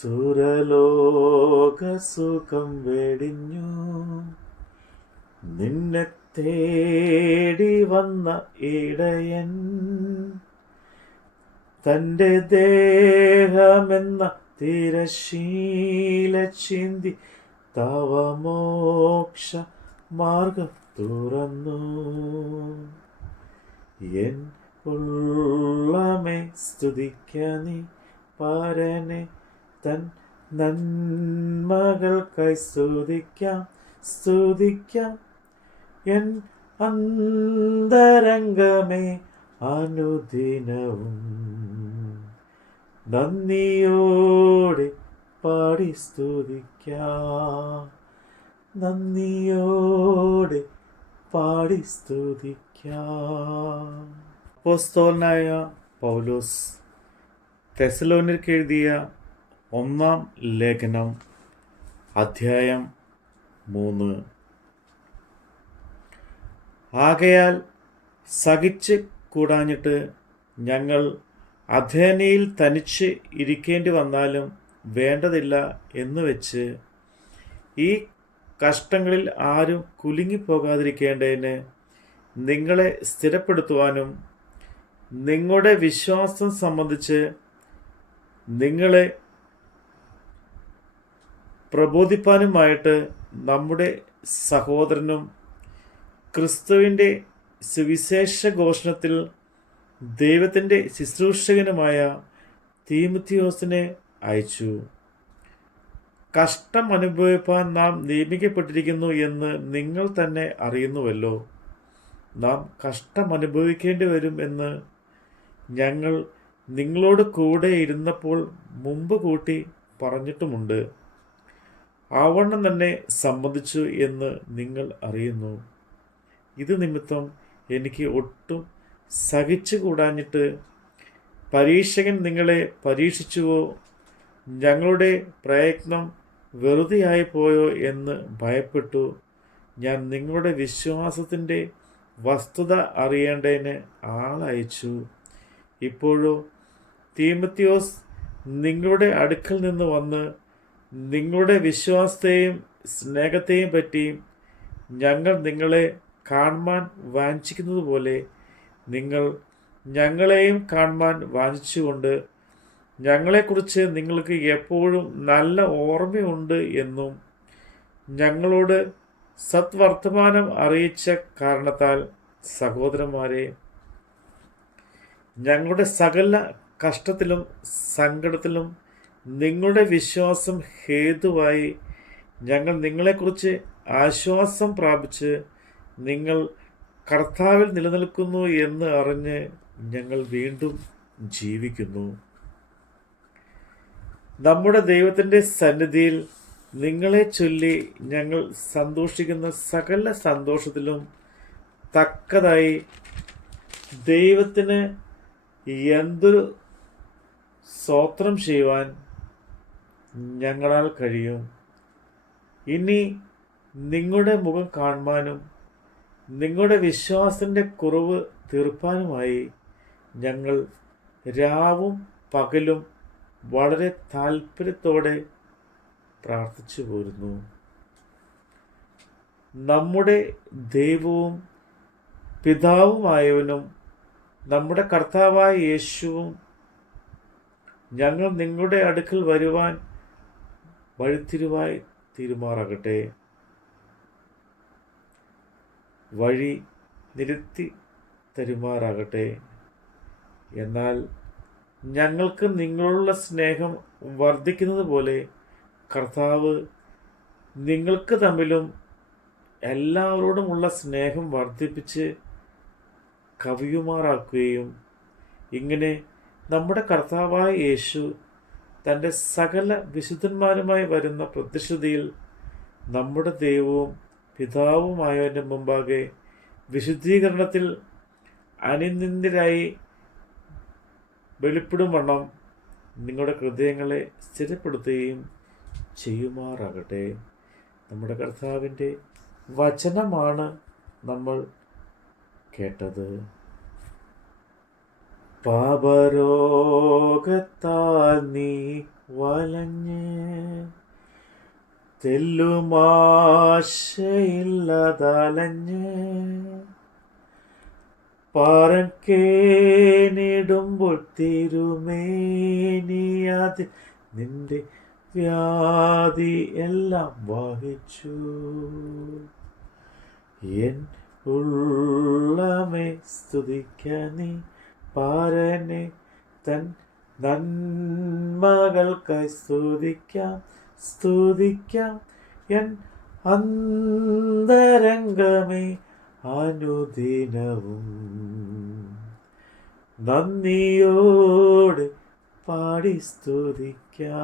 സുരലോകസുഖം വെടിഞ്ഞു നിന്നെ തേടി വന്ന ഇടയൻ തൻ്റെ ദേഹമെന്ന തിരശീല ചിന്തി തവ മോക്ഷ മാർഗം തുറന്നു. എൻ ഉള്ളമേ സ്തുതിക്ക നീ പരനെ, തൻ നന്മകൾക്കായി സ്തുതിക്കാം. എൻ അന്തരംഗമേ അനുദിനവും നന്ദിയോടെ പാടി സ്തുതിക്കാം. അപ്പോസ്തലനായ പൗലോസ് തെസ്സലോനിക്കർക്ക് എഴുതിയ 1 ലേഖനം അധ്യായം 3. ആകയാൽ സഹിച്ച് കൂടാഞ്ഞിട്ട് ഞങ്ങൾ അഥേനയിൽ തനിച്ച് ഇരിക്കേണ്ടി വന്നാലും വേണ്ടതില്ല എന്ന് വെച്ച് ഈ കഷ്ടങ്ങളിൽ ആരും കുലുങ്ങിപ്പോകാതിരിക്കേണ്ടതിന് നിങ്ങളെ സ്ഥിരപ്പെടുത്തുവാനും നിങ്ങളുടെ വിശ്വാസം സംബന്ധിച്ച് നിങ്ങളെ പ്രബോധിപ്പാനുമായിട്ട് നമ്മുടെ സഹോദരനും ക്രിസ്തുവിൻ്റെ സുവിശേഷ ഘോഷണത്തിൽ ദൈവത്തിൻ്റെ ശുശ്രൂഷകനുമായ തീമോഥെയോസിനെ അയച്ചു. കഷ്ടം അനുഭവിപ്പാൻ നാം നിയമിക്കപ്പെട്ടിരിക്കുന്നു എന്ന് നിങ്ങൾ തന്നെ അറിയുന്നുവല്ലോ. നാം കഷ്ടം അനുഭവിക്കേണ്ടി വരും എന്ന് ഞങ്ങൾ നിങ്ങളോട് കൂടെ ഇരുന്നപ്പോൾ മുമ്പ് കൂട്ടി പറഞ്ഞിട്ടുമുണ്ട്. ആവണ്ണം തന്നെ സംബന്ധിച്ചു എന്ന് നിങ്ങൾ അറിയുന്നു. ഇത് നിമിത്തം എനിക്ക് ഒട്ടും സഹിച്ചു കൂടാഞ്ഞിട്ട് പരീക്ഷകൻ നിങ്ങളെ പരീക്ഷിച്ചുവോ, ഞങ്ങളുടെ പ്രയത്നം വെറുതെയായി പോയോ എന്ന് ഭയപ്പെട്ടു ഞാൻ നിങ്ങളുടെ വിശ്വാസത്തിൻ്റെ വസ്തുത അറിയേണ്ടതിന് ആളയച്ചു. ഇപ്പോഴോ തീമോഥെയോസ് നിങ്ങളുടെ അടുക്കൽ നിന്ന് വന്ന് നിങ്ങളുടെ വിശ്വാസത്തെയും സ്നേഹത്തെയും പറ്റി ഞങ്ങൾ നിങ്ങളെ കാണുവാൻ വാഞ്ചിക്കുന്നത് പോലെ നിങ്ങൾ ഞങ്ങളെയും കാണുവാൻ വാഞ്ചിച്ചുകൊണ്ട് ഞങ്ങളെക്കുറിച്ച് നിങ്ങൾക്ക് എപ്പോഴും നല്ല ഓർമ്മയുണ്ട് എന്നും ഞങ്ങളോട് സത്വർത്തമാനം അറിയിച്ച കാരണത്താൽ സഹോദരന്മാരെ, ഞങ്ങളുടെ സകല കഷ്ടത്തിലും സങ്കടത്തിലും നിങ്ങളുടെ വിശ്വാസം ഹേതുവായി ഞങ്ങൾ നിങ്ങളെക്കുറിച്ച് ആശ്വാസം പ്രാപിച്ച് നിങ്ങൾ കർത്താവിൽ നിലനിൽക്കുന്നു എന്ന് അറിഞ്ഞ് ഞങ്ങൾ വീണ്ടും ജീവിക്കുന്നു. നമ്മുടെ ദൈവത്തിൻ്റെ സന്നിധിയിൽ നിങ്ങളെ ചൊല്ലി ഞങ്ങൾ സന്തോഷിക്കുന്ന സകല സന്തോഷത്തിലും തക്കതായി ദൈവത്തിന് എന്തൊരു സ്തോത്രം ചെയ്യുവാൻ ഞങ്ങളാൽ കഴിയും. ഇനി നിങ്ങളുടെ മുഖം കാണുവാനും നിങ്ങളുടെ വിശ്വാസത്തിൻ്റെ കുറവ് തീർപ്പാനുമായി ഞങ്ങൾ രാവും പകലും വളരെ താല്പര്യത്തോടെ പ്രാർത്ഥിച്ചു പോരുന്നു. നമ്മുടെ ദൈവവും പിതാവുമായവനും നമ്മുടെ കർത്താവായ യേശുവും ഞങ്ങൾ നിങ്ങളുടെ അടുക്കൽ വരുവാൻ വഴിത്തിരിവായി തീരുമാറാകട്ടെ. വഴി നിരത്തി തരുമാറാകട്ടെ. എന്നാൽ ഞങ്ങൾക്ക് നിങ്ങളുള്ള സ്നേഹം വർദ്ധിക്കുന്നത് പോലെ കർത്താവ് നിങ്ങൾക്ക് തമ്മിലും എല്ലാവരോടുമുള്ള സ്നേഹം വർദ്ധിപ്പിച്ച് കവിയുമാറാക്കുകയും ഇങ്ങനെ നമ്മുടെ കർത്താവായ യേശു തൻ്റെ സകല വിശുദ്ധന്മാരുമായി വരുന്ന പ്രത്യക്ഷതയിൽ നമ്മുടെ ദൈവവും പിതാവുമായവൻ്റെ മുമ്പാകെ വിശുദ്ധീകരണത്തിൽ അനിന്ദിതരായി വെളിപ്പെടും വണ്ണം നിങ്ങളുടെ ഹൃദയങ്ങളെ സ്ഥിരപ്പെടുത്തുകയും ചെയ്യുമാറാകട്ടെ. നമ്മുടെ കർത്താവിൻ്റെ വചനമാണ് നമ്മൾ കേട്ടത്. പാപരോഗത്താൽ നീ വലഞ്ഞ് തെല്ലുമാശയില്ലതലഞ്ഞ് പാറക്കേനിടുമ്പോൾ തിരുമേനിയാതി നിന്റെ വ്യാധി എല്ലാം വഹിച്ചു. എൻ ഉള്ളമേ സ്തുതിക്ക നീ പാരനെ, തൻ നന്മകൾക്കായി സ്തുതിക്കാം എൻ അന്തരംഗമേ അനുദിനവും. നന്ദിയോടെ പാടി സ്തുതിക്കാം.